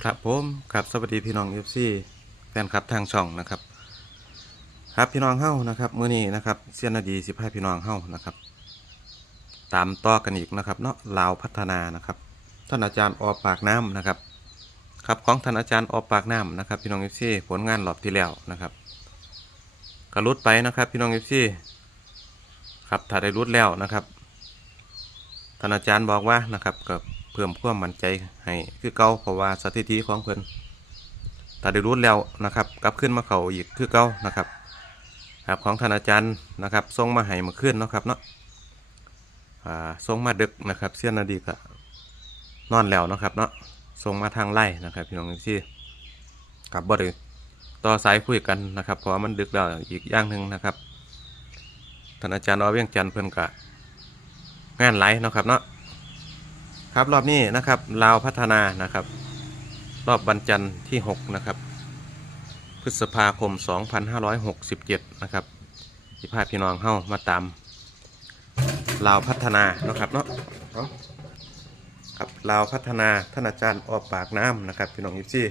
ครับผมครับสวัสดีพี่น้องเอฟซีแฟนคลับทางช่องนะครับ ครับพี่น้องเฮ้านะครับมื้อนี้นะครับเสียนนาดีสิบห้าพี่น้องเฮ้านะครับ ตามต่อกันอีกนะครับเนาะลาวพัฒนานะครับท่านอาจารย์ออปากน้ำนะครับ ครับของท่านอาจารย์ออปากน้ำนะครับ พี่น้องเอฟซีผลงานรอบที่แล้วนะครับกระลุดไปนะครับ พี่น้องเอฟซีครับถ้าได้รุดแล้วนะครับท่านอาจารย์บอกว่านะครับกับ เพิ่มความมั่นใจให้คือเก่าเพราะว่าสถิติของเพิ่นถ้าได้รู้แล้วนะครับกลับขึ้นมาเขาอีกคือเก่านะครับครับของท่านอาจารย์นะครับส่งมาให้มาขึ้นเนาะครับเนาะอ่าส่งมาดึกนะครับเสี้ยนนาดีก็นอนแล้วนะครับเนาะส่งมาทางไล่นะครับพี่น้องที่กับบ่ได้ต่อสายคุยกันนะครับเพราะมันดึกแล้วอีกอย่างหนึ่งนะครับท่านอาจารย์อเวียงจันทร์เพิ่อนก็งานไหลายเนะครับเนาะ ครับรอบนี้นะครับลาวพัฒนานะครับ รอบวันจันทร์ที่ 6 นะครับ พฤษภาคม 2567 นะครับที่พาพี่น้องเข้ามาตามลาวพัฒนานะครับเนาะเอาครับลาวพัฒนาท่านอาจารย์ออกปากน้ำนะครับ พี่น้องยิปซี่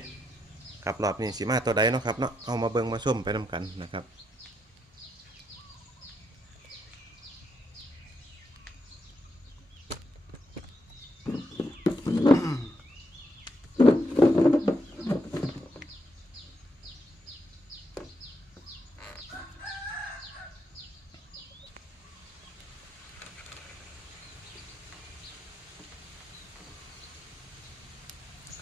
ครับรอบนี้สีมาตัวใดเนาะครับเนาะเอามาเบิ่งมาชมไปน้ำกันนะครับ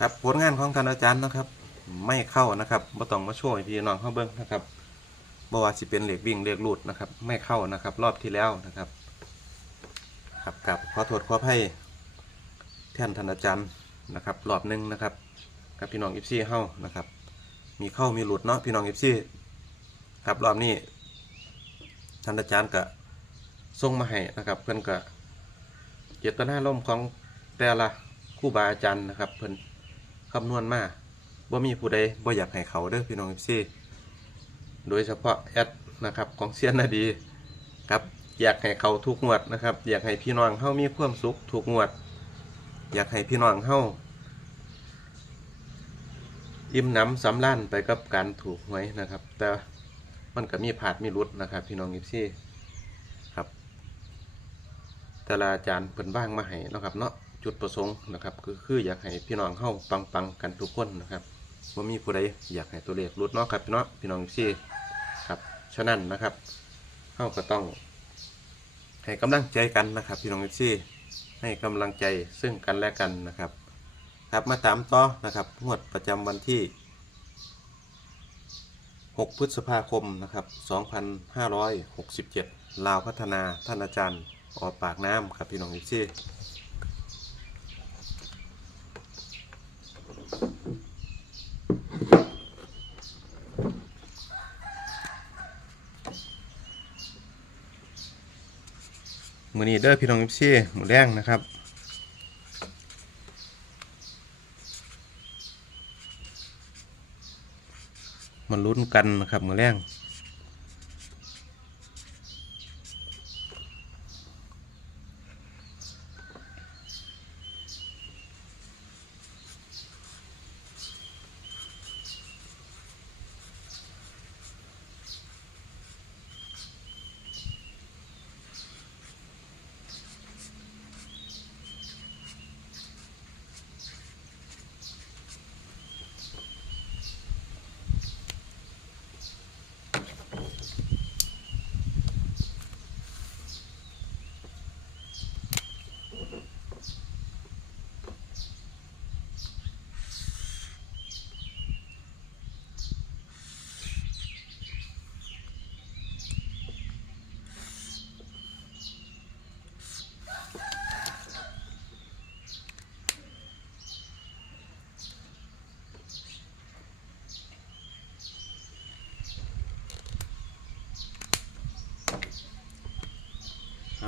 ครับผลงานของท่านอาจารย์นะครับ ไม่เข้านะครับบ่ต้องมาโช่วยพี่น้องเข้าเบิ้งนะครับบ่ว่าสิเป็นเหล็กวิ่งเหล็กลูดนะครับ ไม่เข้านะครับ รอบที่แล้วนะครับ ครับกับขอโทษขออภัยแท่นท่านอาจารย์นะครับรอบหนึ่งนะครับกับพี่น้องอิฟซี่เฮานะครับ มีเข้ามีหลุดเนาะพี่น้องอิฟซี่ครับรอบนี้ท่านอาจารย์ก็ส่งมาให้นะครับ เพื่อนก็เจตนาล่มของแต่ละคู่บาอาจารย์นะครับ เพิ่น คำนวณมาบ่มีผู้ใดบ่อยากให้เขาเด้อพี่น้องอิฟซี่โดยเฉพาะแอดนะครับของเซียนนาดีครับอยากให้เขาทุกงวดนะครับ อยากให้พี่น้องเฮามีความสุขทุกงวด อยากให้พี่น้องเฮาอิ่มน้ำสำล้านไปกับการถูกหวยนะครับ แต่มันก็มีผาดมีรุดนะครับ พี่น้องอิฟซี่ครับแต่ละอาจารย์เพิ่นว่างมาให้นะครับเนาะ จุดประสงค์นะครับคือคืออยากให้พี่น้องเฮาปังๆกันทุกคนนะครับว่ามีผู้ใดอยากให้ตัวเลขรุดเนาะครับพี่เนาะพี่น้องซี่ครับฉะนั้นนะครับเฮาก็ต้องให้กำลังใจกันนะครับ พี่น้องซี่ให้กำลังใจซึ่งกันและกันนะครับ ครับมาตามต่อนะครับงวดประจำวันที่ 6 พฤษภาคมนะครับ 2567 ลาวพัฒนาท่านอาจารย์ออกปากน้ำครับพี่น้องอีกซี่ มือนี้เด้อพี่น้องอีกซี่หมูแดงนะครับมันลุ้นกันนะครับมือแรง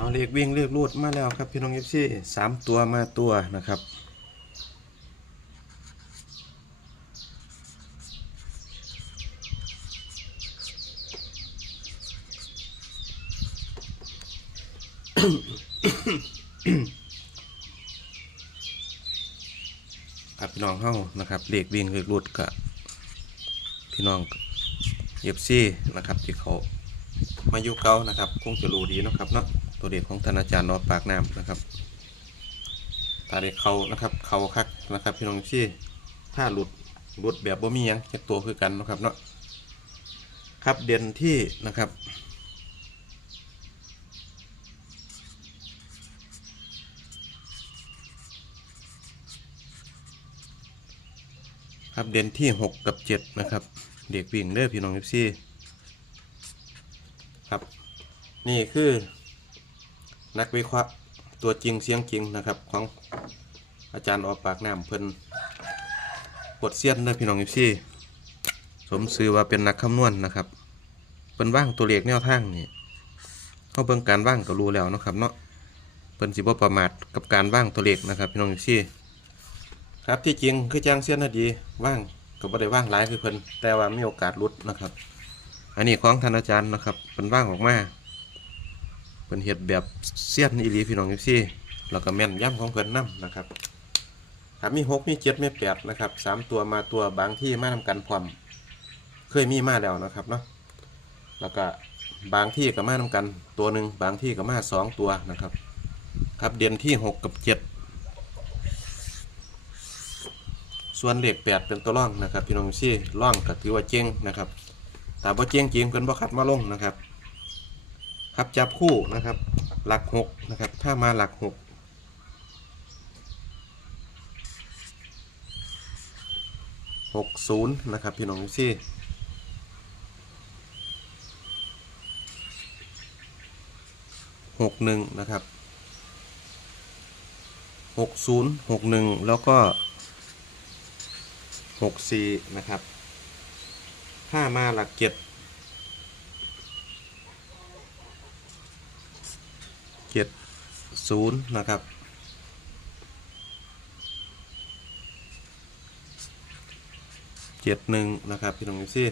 เอาเรียกวิ่งเรียกรูดมาแล้วครับพี่น้องเอฟซีสามตัวมาตัวนะครับครับพี่น้องเฮานะครับเลขวิ่งเลขรุดกับพี่น้องเอฟซีนะครับที่เขามาอยู่เก่านะครับ คงจะรู้ดีนะครับเนาะ ตัวเลขของท่านอาจารย์นอปากน้ำนะครับถ้าได้เขานะครับเขาคักนะครับพี่น้องที่ถ้าหลุดหลุดแบบบ่มียังแค่ตัวคือกันนะครับเนาะครับเด่นที่นะครับครับเด่นที่ 6 กับ 7 นะครับ เด็กวิ่งเด้อพี่น้องเอฟซีครับ นี่คือ นักวิเคราะห์ตัวจริงเสียงจริงนะครับ ของอาจารย์ออกปากน้ำเพิ่นปวดเสียนเด้พี่น้องเอฟซีสมซื้อว่าเป็นนักคำนวณนะครับเพิ่นว่างตัวเลขแนวทางนี่เข้าเบิ่งการว่างก็รู้แล้วนะครับเนาะเพิ่นสิบ่ประมาทกับการว่างตัวเลขนะครับพี่น้องเอฟซีครับที่จริงคือจ้างเสี้ยนนาดีว่างก็บ่ได้ว่างหลายคือเพิ่นแต่ว่ามีโอกาสลุดนะครับ อันนี้ของท่านอาจารย์นะครับเพิ่นว่างออกมา พิ่นเฮ็ดแบบเสี้ยนอีหลีพี่น้องซี่แล้วก็แม่นย่ำของเพิ่นนํนะครับถ้ามี6มี7มี8นะครับสามตัวมาตัวบางที่มาทำกันพร้อมเคยมีมาแล้วนะครับเนาะแล้วก็บางที่ก็มาทำกันตัวหนึ่งบางที่ก็มาสองตัวนะครับ ครับเด่นที่หกกับเจ็ดส่วนเลขแปดเป็นตัวร่องนะครับ พี่น้องซี่ร่องก็ถือว่าเจ๊งนะครับแต่บ่เจ๊งจริงเพิ่นบ่คัดมาลงนะครับ ครับจับคู่นะครับ หลักหกนะครับ ถ้ามาหลักหกหกศูนย์นะครับพี่น้องซี่หกหนึ่งนะครับหกศูนย์หกหนึ่งแล้วก็หกสี่นะครับถ้ามาหลักเจ็ด เจ็ดศูนย์นะครับเจ็ดหนึ่งนะครับพี่น้องดูสิ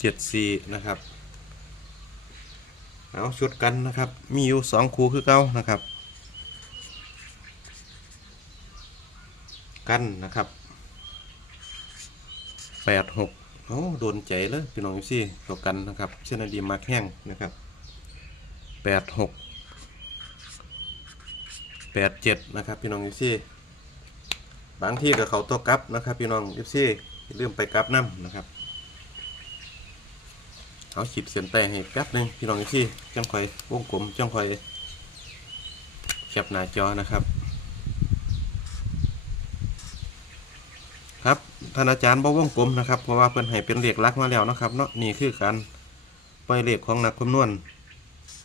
เจ็ดสี่นะครับเอาชุดกันนะครับ มีอยู่สองคู่คือเก้านะครับ กันนะครับแปดหก อ้โดนใจเลยพี่น้องซี่ตัวกันนะครับเช่นดีมาแข้งนะครับแปดหกแปดเจ็ดนะครับ พี่น้องซี่บางที่กับเขาตัวกับนะครับ พี่น้องซี่อย่าลืมไปกับน้ำนะครับเอาขีดเส้นใต้ให้แป๊บหนึงพี่น้องซี่จังคอยวงกลมจังคอยแคปหน้าจอนะครับ ครับท่านอาจารย์บ่วงกลมนะครับเพราะว่าเพิ่นให้เป็นเลขหลักมาแล้วนะครับเนาะนี่คือการปล่อยเลขของนักคำนวณ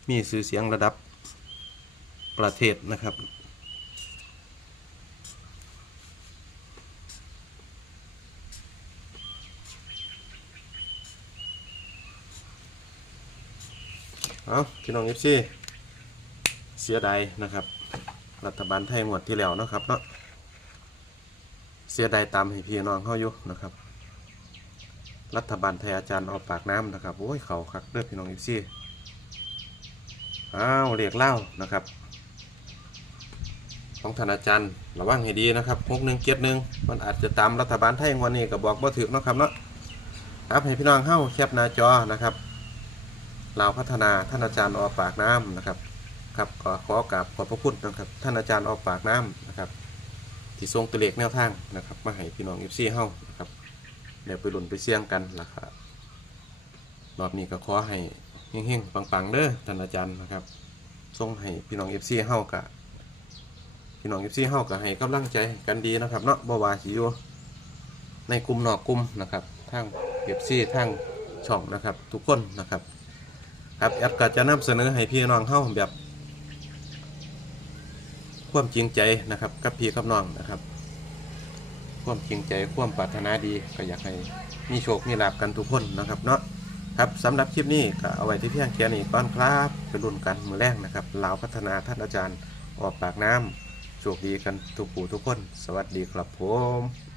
มีสื่อเสียงระดับประเทศนะครับเอาพี่น้องเอฟซีเสียดายนะครับ รัฐบาลไทยงวดที่แล้วนะครับเนาะ สียดายตามให้พี่น้องเขาอยู่นะครับ รัฐบาลไทยอาจารย์เอาปากน้ำนะครับโอ้ยเขาคักเด้อพี่น้องอีกซี่อ้าวเรียกเล่านะครับ ของท่านอาจารย์ระวังให้ดีนะครับพกหนึ่งเกียรหนึ่งมันอาจจะตามรัฐบาลไทยงวันนี้ก็บอกบ่ถึกเนาะครับเนาะครับให้พี่น้องเข้าแคปหน้าจอนะครับเราวพัฒนาท่านอาจารย์ออกปากน้ำนะครับครับขอขอกราบขอบพระคุณนะครับท่านอาจารย์ออกปากน้ำนะครับ ที่ทรงตัวเลขแนวทางนะครับ มาให้พี่น้องเอฟซีเฮานะครับเดี๋ยวไปหลุนไปเสี่ยงกันล่ะครับรอบนี้ก็ขอให้เฮงๆปังๆเด้อท่านอาจารย์นะครับทรงให้พี่น้องเอฟซีเฮากะพี่น้องเอฟซีเฮากะให้กำลังใจกันดีนะครับเนาะบ่ว่าสิอยู่ในกลุ่มนอกกลุ่มนะครับทางเอฟซีทางช่องนะครับ ทุกคนนะครับ ครับแอดก็จะนำเสนอให้พี่น้องเฮาแบบ ความจริงใจนะครับกับพี่กับน้องนะครับ ความจริงใจความปรารถนาดีก็อยากให้มีโชคมีลาบกันทุกคนนะครับเนาะครับสำหรับคลิปนี้ก็เอาไว้ที่เพียงแค่นี้ก่อนครับไปรุ่นกันมือแรกนะครับลาวพัฒนาท่านอาจารย์ออกปากน้ำโชคดีกันทุกผู้ทุกคน สวัสดีครับผม